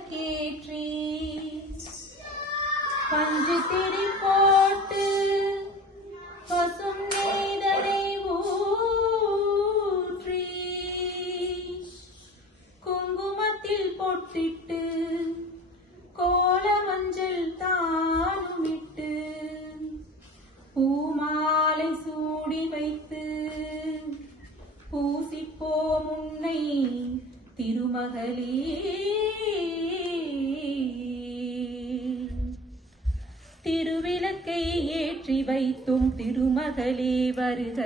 விளக்கேற்றி பஞ்சு திரி போட்டு பசும் நெய்தலை ஊற்றி குங்குமத்தில் பொட்டிட்டு கோல மஞ்சள் தானுமிட்டு பூமாலை சூடி வைத்து பூசிப்போம் உன்னை திருமகளே. திருவிளக்கை ஏற்றி வைத்தும் திருமகளே வருக,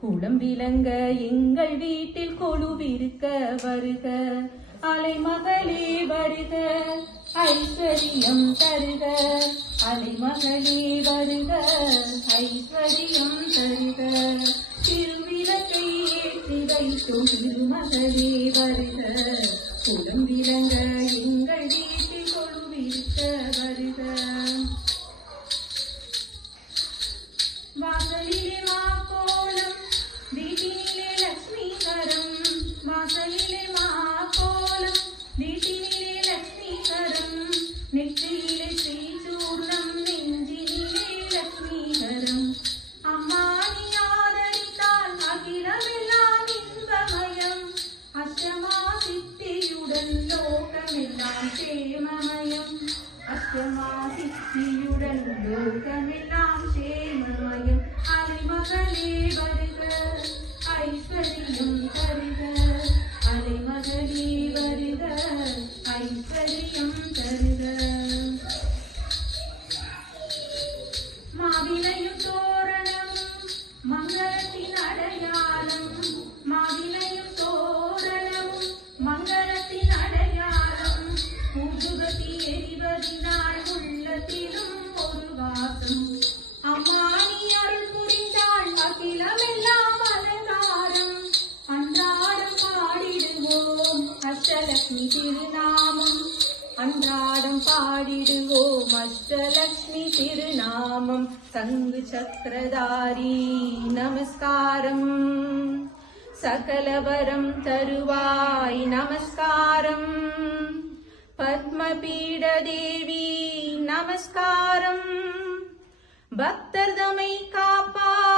குளம் விளங்க எங்கள் வீட்டில் கொலுவிருக்க வருக. அலைமகளே வருக, ஐஸ்வரியம் தருக. அலைமகளே வருக, ஐஸ்வரியம் தருக. திருவிளக்கை ஏற்றி வைத்தும் திருமகளே வருக, குளம் விளங்க எங்கள் வீட்டில் கொலுவிருக்க வருக. வாசலிலே மாக்கோலம் வீட்டினிலே லட்சுமிகரம், வாசலிலே மாக்கோலம் வீட்டினிலே லட்சுமிகரம், நெற்றியிலே ஸ்ரீசூர்ணம் நெஞ்சினிலே லட்சுமிகரம். அம்மா நீ ஆதரித்தால் அகிலமெல்லாம் இன்பமயம், அஷ்டமா சித்தியுடன் லோகமெல்லாம் சேமமயம். அஷ்டமா சித்தியுடன் லோகமெல்லாம் சேமமயம். அலைமகளே வருக, ஐஸ்வரியம் தருக. அலைமகளே வருக, ஐஸ்வரியம் தருக. மாவிலையும் தோரணமும் மங்களத்தின் அடையாளம், மாவிலையும் தோரணமும் மங்களத்தின் அடையாளம். பூஜுகத்தி எரிவதினால் உள்ளத்திலும் ஒரு வாசம். அம்மா நீ அருள் புரிந்தாள் அகிலமெல்லாம் அலங்காரம். அன்றாடம் பாடிடுவோம் அஷ்டலட்சுமி திருநாமம், அன்றாடம் பாடிடுவோம் அஷ்டலட்சுமி திருநாமம். சங்கு சக்கரதாரி நமஸ்காரம், சகலவரம் தருவாய் நமஸ்காரம். பத்மபீட தேவி நமஸ்காரம், பக்தர் தமை காப்பாய்